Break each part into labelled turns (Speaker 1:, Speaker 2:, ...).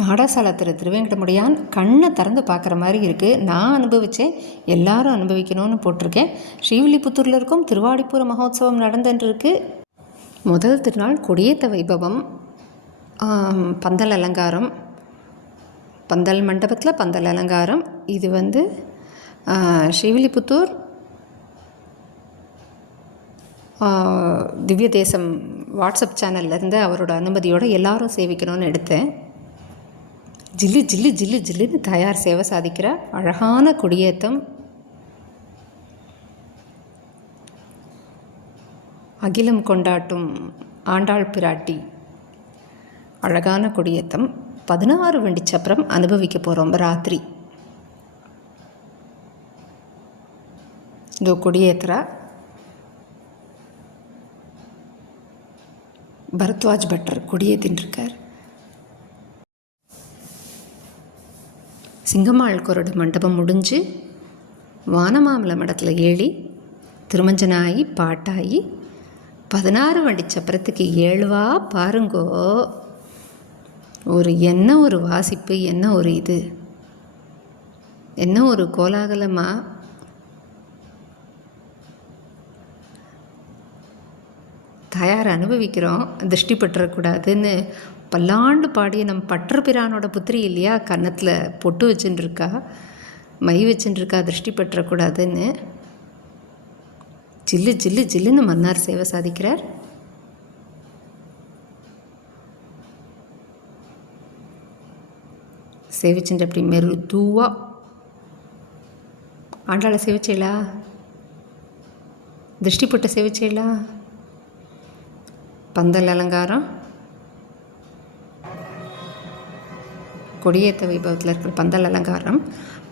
Speaker 1: நாடாசாலத்தில் திருவேங்கடமுடியான் கண்ணை திறந்து பார்க்குற மாதிரி இருக்குது நான் அனுபவித்தேன் எல்லாரும் அனுபவிக்கணும்னு போட்டிருக்கேன். ஸ்ரீவில்லிபுத்தூரில் இருக்கும் திருவாடிப்புற மகோத்சவம் நடந்துருக்கு முதல் திருநாள் கொடியேத்த வைபவம். பந்தல் அலங்காரம். பந்தல் மண்டபத்தில் பந்தல் அலங்காரம். இது வந்து ஸ்ரீவில்லிபுத்தூர் திவ்ய தேசம் வாட்ஸ்அப் சேனல்லேருந்து அவரோட அனுமதியோடு எல்லாரும் சேவிக்கணும்னு எடுத்தேன். ஜில்லு ஜில்லு ஜில்லு ஜில்லுன்னு தயார் சேவை சாதிக்கிற அழகான கொடியேத்தம் அகிலம் கொண்டாட்டும் ஆண்டாள் பிராட்டி. அழகான கொடியேத்தம் பதினாறு வண்டி சப்பரம் அனுபவிக்க போகிறோம் ராத்திரி. இதோ கொடியேத்துறா பரத்வாஜ் பட்டர் கொடியேத்தின்னு இருக்கார் சிங்கம்மாள் கொரடு மண்டபம் முடிஞ்சு வானமாமலை மடத்தில் ஏழி திருமஞ்சனாகி பாட்டாகி பதினாறு வண்டி சப்பரத்துக்கு ஏழுவா பாருங்கோ. ஒரு என்ன ஒரு வாசிப்பு என்ன ஒரு இது? என்ன ஒரு கோலாகலமாக தாயார் அனுபவிக்கிறோம். திருஷ்டி பற்றக்கூடாதுன்னு பல்லாண்டு பாடிய நம் பற்றபிரானோட புத்திரி இல்லையா? கன்னத்தில் பொட்டு வச்சுட்டுருக்கா மை வச்சுட்டுருக்கா திருஷ்டி பற்றக்கூடாதுன்னு. ஜில்லு ஜில்லு ஜில்லுன்னு மன்னார் சேவை சாதிக்கிறார். சேவிச்சுட்டு அப்படி மெருதுவா. ஆண்டாளை சேவிச்சேலா திருஷ்டி போட்ட சேவிச்சேலா பந்தல் அலங்காரம். கொடியேத்த வைபவத்தில் இருக்கிற பந்தல் அலங்காரம்.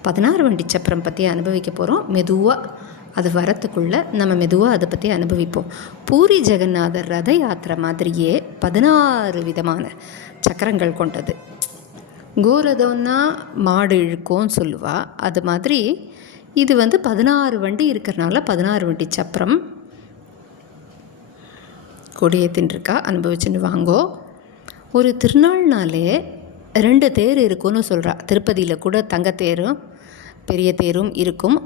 Speaker 1: பதினாறு வண்டி சப்பரம் பற்றி அனுபவிக்க போகிறோம் மெதுவாக அது வரத்துக்குள்ளே நம்ம மெதுவாக அதை பற்றி அனுபவிப்போம். பூரி ஜெகநாதர் ரத யாத்திரை மாதிரியே பதினாறு விதமான சக்கரங்கள் கொண்டது. கோரதம்னா மாடு இழுக்கும்னு சொல்லுவாள் அது மாதிரி இது வந்து பதினாறு வண்டி இருக்கிறனால பதினாறு வண்டி சப்பரம் கொடியேற்றின்ருக்கா இருக்கா அனுபவிச்சுன்னு வாங்கோ. ஒரு திருநாள்னாலே ரெண்டு தேர் இருக்கும்னு சொல்கிறா திருப்பதியில் கூட தங்கத்தேரும் பெரிய தேரும் இருக்கும்.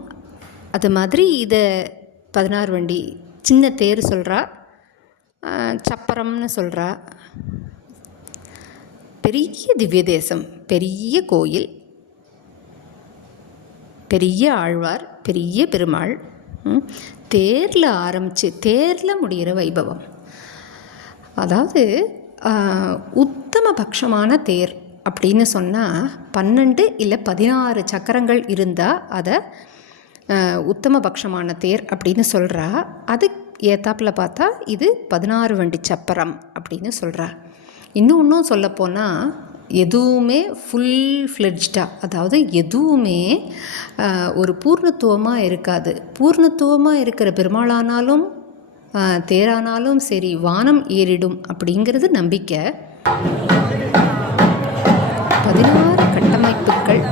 Speaker 1: அது மாதிரி இதை பதினாறு வண்டி சின்ன தேர் சொல்கிறா சப்பரம்னு சொல்கிறா பெரிய திவ்ய தேசம் பெரிய கோயில் பெரிய ஆழ்வார் பெரிய பெருமாள் ம், தேரில் ஆரம்பித்து தேரில் முடிகிற வைபவம். அதாவது உத்தம பட்சமான தேர் அப்படின்னு சொன்னால் பன்னெண்டு இல்லை பதினாறு சக்கரங்கள் இருந்தால் அதை உத்தம பட்சமான தேர் அப்படின்னு சொல்கிறா அது ஏத்தாப்பில் பார்த்தா இது பதினாறு வண்டி சப்பரம் அப்படின்னு சொல்கிறா இன்னும் இன்னும் சொல்லப்போனால் எதுவுமே ஃபுல் ஃப்ளெட்ஜாக அதாவது எதுவுமே ஒரு பூர்ணத்துவமாக இருக்காது. பூர்ணத்துவமாக இருக்கிற பெருமாளானாலும் தேரானாலும் சரி வானம் ஏறிடும் அப்படிங்கிறது நம்பிக்கை. பதினாறு கட்டமைப்புகள்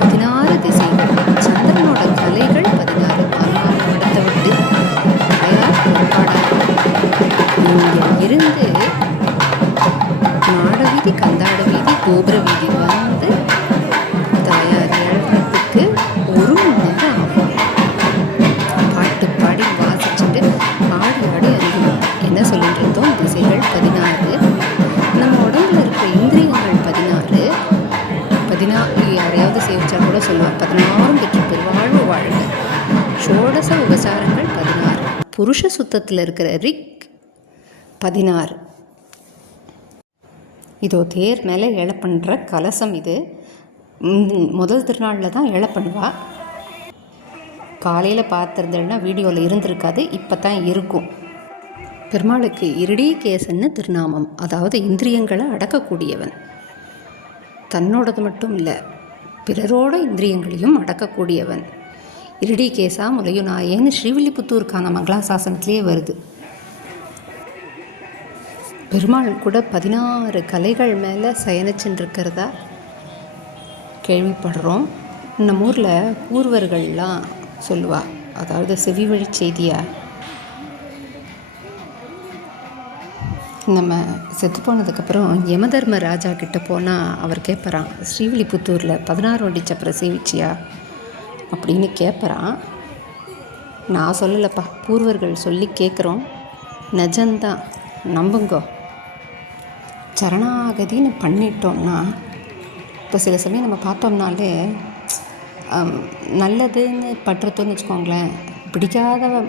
Speaker 1: பதினாறு திசைகள் சந்திரனோட கலைகள் பதினாறு பதினாறு படத்தை விட்டு தயார் கோட்பாடாக இருந்து மாட வீதி கந்தாட வீதி கோபுர வீதி வந்து புருஷ சுத்தத்தில் இருக்கிற ரிக் பதினாறு. இதோ தேர் மேலே ஏழை பண்ணுற கலசம் இது. முதல் திருநாளில் தான் ஏழை பண்ணுவா காலையில் பார்த்துருந்தேன்னா வீடியோவில் இருந்திருக்காது இப்போ தான் இருக்கும். பெருமாளுக்கு இருடி கேசன்னு திருநாமம் அதாவது இந்திரியங்களை அடக்கக்கூடியவன். தன்னோடது மட்டும் இல்லை பிறரோட இந்திரியங்களையும் அடக்கக்கூடியவன். இருடீகேசா முலையுநாயேன்னு ஸ்ரீவில்லிபுத்தூருக்கான மங்களாசாசனத்திலே வருது. பெருமாள் கூட பதினாறு கலைகள் மேலே சயனிச்சுருக்கிறதா கேள்விப்படுறோம். நம்ம ஊரில் ஊர்வர்கள்லாம் சொல்லுவா அதாவது செவி வழி செய்தியா? நம்ம செத்து போனதுக்கப்புறம் யமதர்ம ராஜா கிட்ட போனால் அவர் கேட்பறான் ஸ்ரீவில்லிபுத்தூரில் பதினாறு வண்டி சப்பரை சேவிச்சியா? அப்படின்னு கேட்பறான். நான் சொல்லலப்பா பூர்வர்கள் சொல்லி கேட்குறோம். நிஜந்தான் நம்புங்கோ. சரணாகதின்னு பண்ணிட்டோம்னா இப்போ சில சமயம் நம்ம பார்த்தோம்னாலே நல்லதுன்னு பட்டுறதுன்னு வச்சுக்கோங்களேன். பிடிக்காதவ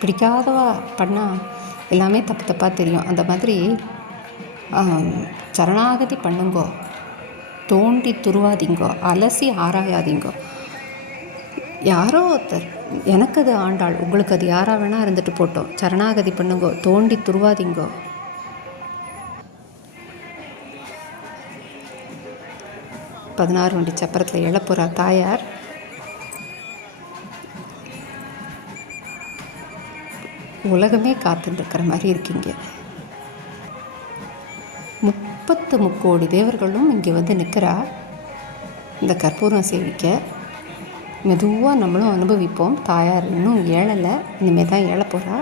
Speaker 1: பிடிக்காதவ பண்ணால் எல்லாமே தப்பு தப்பாக தெரியும். அந்த மாதிரி சரணாகதி பண்ணுங்கோ. தோண்டி துருவாதீங்கோ. அலசி ஆராயாதீங்கோ. யாரோ ஒருத்தர் எனக்கு அது ஆண்டாள் உங்களுக்கு அது யாராக வேணால் இருந்துட்டு போட்டோம். சரணாகதி பண்ணுங்கோ தோண்டி துருவாதீங்கோ. பதினாறு வண்டி சப்பரத்தில் எழப்புறா தாயார். உலகமே காத்துருக்கிற மாதிரி இருக்கீங்க. முப்பத்து முக்கோடி தேவர்களும் இங்கே வந்து நிற்கிறா இந்த கற்பூரம் சேவிக்க மெதுவாக நம்மளும் அனுபவிப்போம். தாயார் இன்னும் ஏழலை இனிமேல் தான் ஏழ போகிறா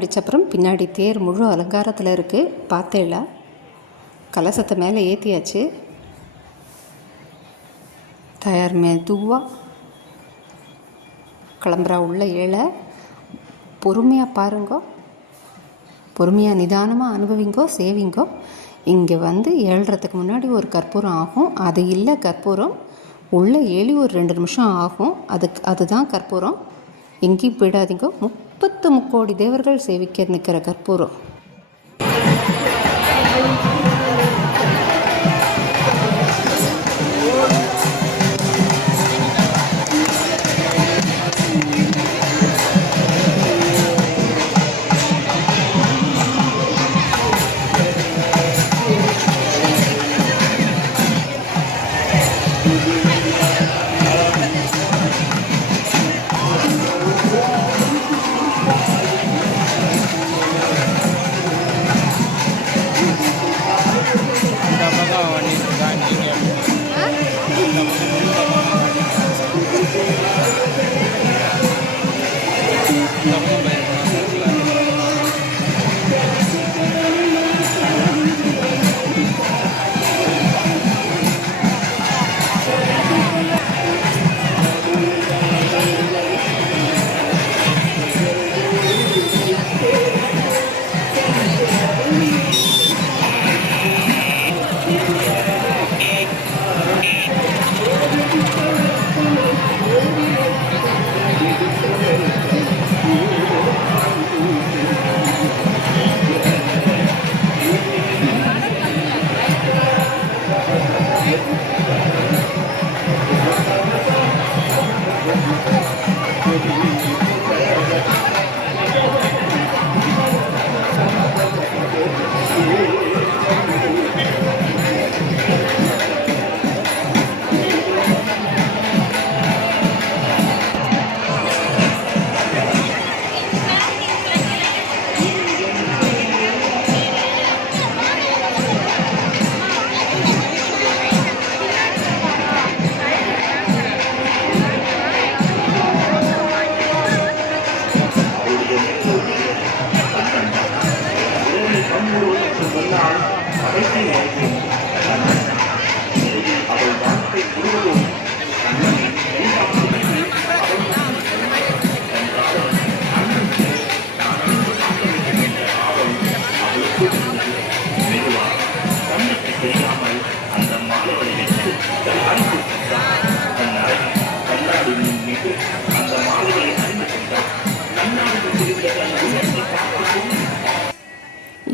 Speaker 1: பதினாறு பின்னாடி தேர் முழு அலங்காரத்தில் இருக்குது பார்த்தேல கலசத்தை மேலே ஏற்றியாச்சு தயார் மெதுவாக கிளம்புறா உள்ள ஏழை. பொறுமையாக பாருங்கோ. பொறுமையாக நிதானமாக அனுபவிங்கோ சேவிங்கோ. இங்கே வந்து ஏழ்றதுக்கு முன்னாடி ஒரு கற்பூரம் ஆகும். அது இல்லை கற்பூரம். உள்ளே ஏழி ஒரு ரெண்டு நிமிஷம் ஆகும். அதுக்கு அதுதான் கற்பூரம். எங்கேயும் போயிடாதீங்க. முப்பத்து முக்கோடி தேவர்கள் சேவிக்க நிற்கிற கற்பூரம்.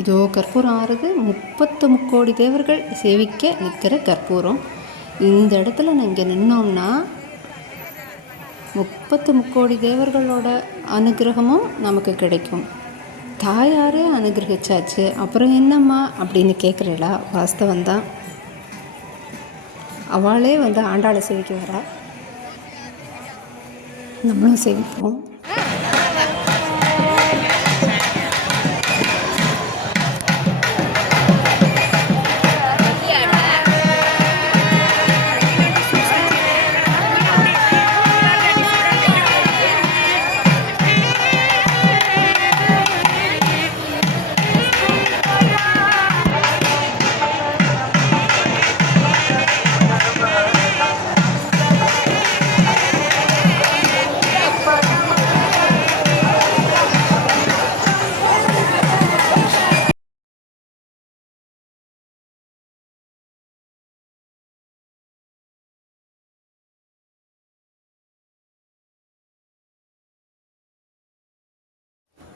Speaker 1: இதோ கற்பூரம் ஆறுது. முப்பத்து முக்கோடி தேவர்கள் சேவிக்க நிற்கிற கற்பூரம் இந்த இடத்துல நான் இங்கே நின்னோம்னா முப்பத்து முக்கோடி தேவர்களோட அனுகிரகமும் நமக்கு கிடைக்கும். தாயாரே அனுகிரகிச்சாச்சு அப்புறம் என்னம்மா அப்படின்னு கேட்குறீளா வாஸ்தவம் தான். அவளே வந்து ஆண்டாளை சேவிக்க வரா. நம்மளும் சேவிப்போம்.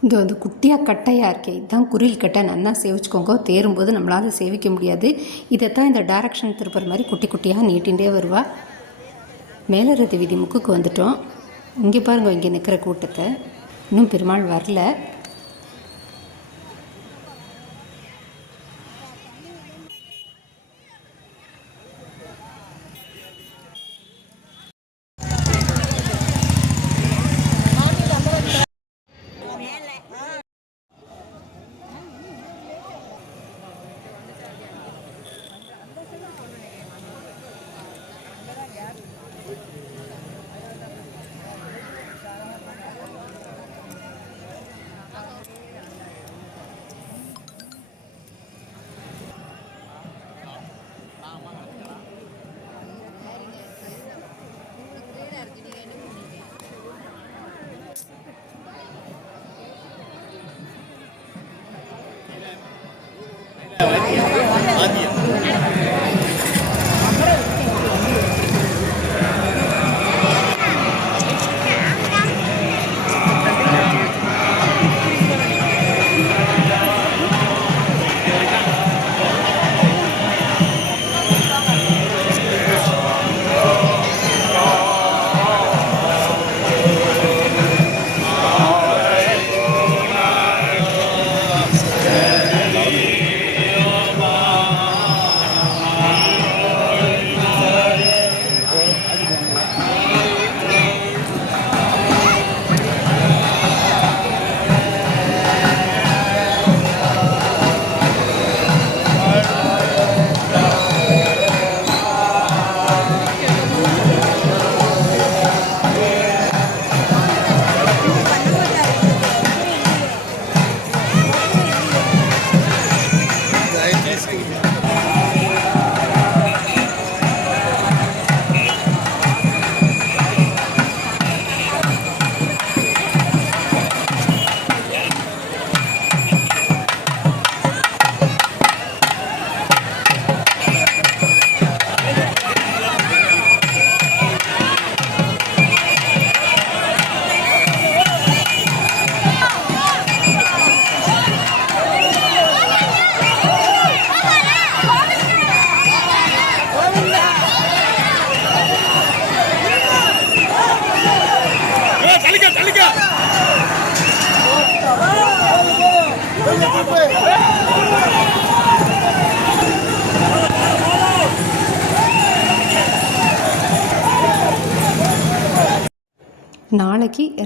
Speaker 1: இது வந்து குட்டியாக கட்டையாக இருக்கே இதுதான் குரில் கட்டை. நல்லா சேவிச்சுக்கோங்க. தேரும்போது நம்மளால் சேவிக்க முடியாது. இதைத்தான் இந்த டைரக்ஷன் திருப்புற மாதிரி குட்டி குட்டியாக நீட்டிகிட்டே வருவா. மேலரதி விதி முக்குக்கு வந்துட்டோம். இங்கே பாருங்க இங்கே நிற்கிற கூட்டத்தை. இன்னும் பெருமாள் வரல.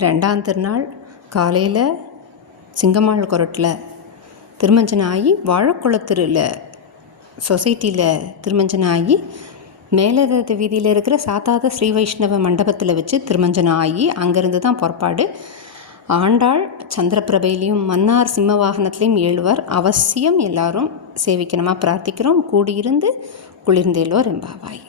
Speaker 1: ரெண்டாம் திருநாள் காலையில் சிங்கம்மாள் குரட்டில் திருமஞ்சனம் ஆகி வாழைக்குளத்தூரில் சொசைட்டியில் திருமஞ்சனம் ஆகி மேலரத வீதியில் இருக்கிற சாத்தாத ஸ்ரீ வைஷ்ணவ மண்டபத்தில் வச்சு திருமஞ்சனம் ஆகி அங்கேருந்து தான் புறப்பாடு. ஆண்டாள் சந்திரபிரபையிலையும் மன்னார் சிம்ம வாகனத்துலேயும் ஏழுவார். அவசியம் எல்லாரும் சேவிக்கணுமா? பிரார்த்திக்கிறோம். கூடியிருந்து குளிர்ந்தேலோ ரெம்பாவாய்